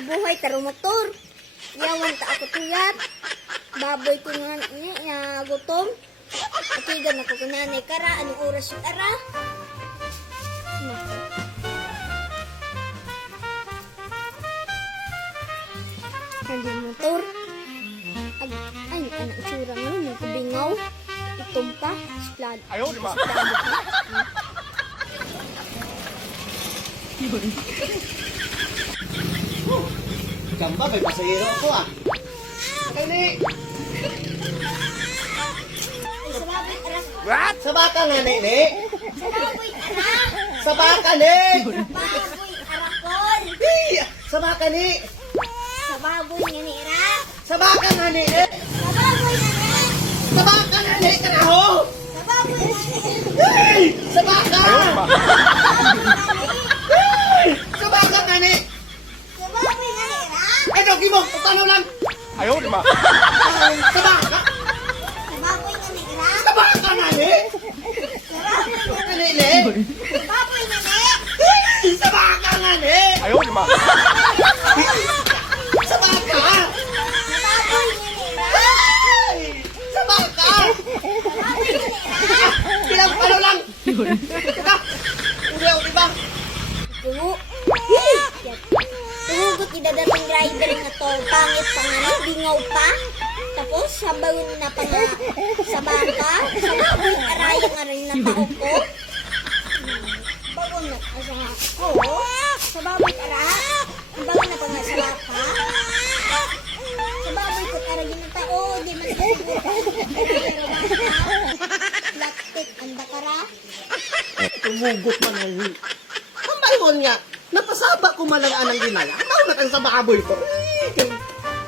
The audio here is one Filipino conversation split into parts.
sa buhay tarong motor. Yawan ta ako tuyat. Baboy ko nga gutom. Atigan ako kunanay kara. Anong oras yung ara? Nandiyan motor. Ay, anak tsura nga. Nagkabingaw. Itom pa. Splad. Ayaw, di ba? Gamba, may pasahero ako ah. Kani, Ay, sa baboy ara. What? sa baka nga ni. Sa baboy ara. Sa baka ni. Baboy arakol. Hey, sa baka ni. Sa baboy nga ni Ira. Sa baka nga ni. Sa baboy nga ni. Sa baka nga ni. Kanaho. Sa baboy nga ni. Hey, sa baka. Ayaw, di ba? Hey, sa baka nga ni. Sa baboy nga ni Ira. Ay, doggy mo, paano lang? Ayaw, di ba? Sa baka. Sa baboy nga ni Ira. Sa baka nga ni. Sa baboy nga Sa ni. ni. Sa baboy nga ni. Hey, sa baka nga ni. Ayaw, di ba? Sa baka. Sa baboy nga ni Ira. Hey, sa baka. Sa baboy nga ni Ira. Bilang ano lang. Diba? Hindi ako, diba? Tungo. Tumugot idadating rider nga to. Pangit pa nga na. Bingaw pa. Tapos sabaw na pa nga sa baka. Sa baboy araya nga rin na tao ko. Bago na pa sa oo. Sa baboy ara. Bago na pa nga sa baka. Sa baboy ko araya na tao. Di man siguro. Pero plastic ang bakara. Tumugot man ang Kambayon nga, napasaba ko malang anang ginala. Tao na sa baboy ko.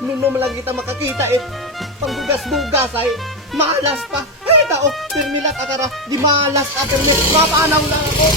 Nunom lang kita makakita pangbugas-bugas ay malas pa. Tao, pirmilat akara, di malas ka pirmilat. Mapanaw lang ako.